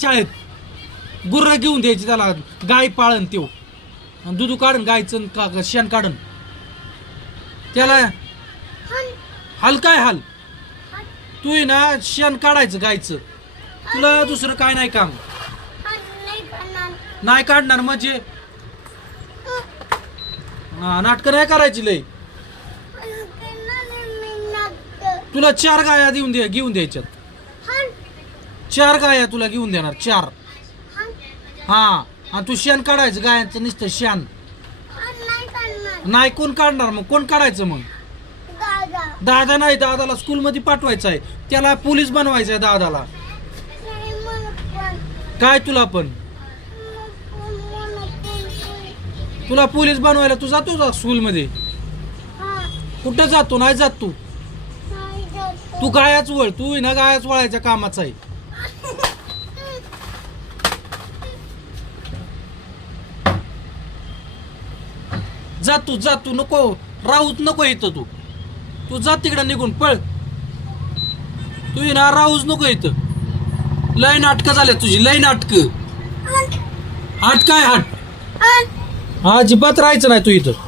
शाळेत गुर्र घेऊन द्यायची त्याला, गाय पाळन त्यो दूध काढून गायचं का शेण काढून त्याला हाल काय हाल. तू आहे ना शेण काढायचं गायचं, तुला दुसरं काय नाही काम. नाही काढणार म्हणजे नाटकं नाही करायची लय. तुला 4 गाया घेऊन द्यायच्यात. 4 गाया तुला घेऊन देणार 4. हा आणि तू शेण काढायचं गायांचं नुसतं शेण. नाही कोण काढणार मग, कोण काढायचं मग. दादा नाही, दादाला स्कूलमध्ये पाठवायचं आहे, त्याला पोलीस बनवायचं आहे दादाला. काय तुला पण तुला पोलीस बनवायला तू जातो का स्कूलमध्ये? कुठं जातो? नाही जात तू. तू गायाच वळ, तू ना गायाच वळायच्या कामाचा आहे. जातू नको राहूच नको इथं. तू जा तिकडं निघून पळ. तू ना राहूच नको इथं. लय नाटकं झाल्या तुझी, लय नाटकं. हाट काय हाट, अजिबात राहायचं नाही तू इथं.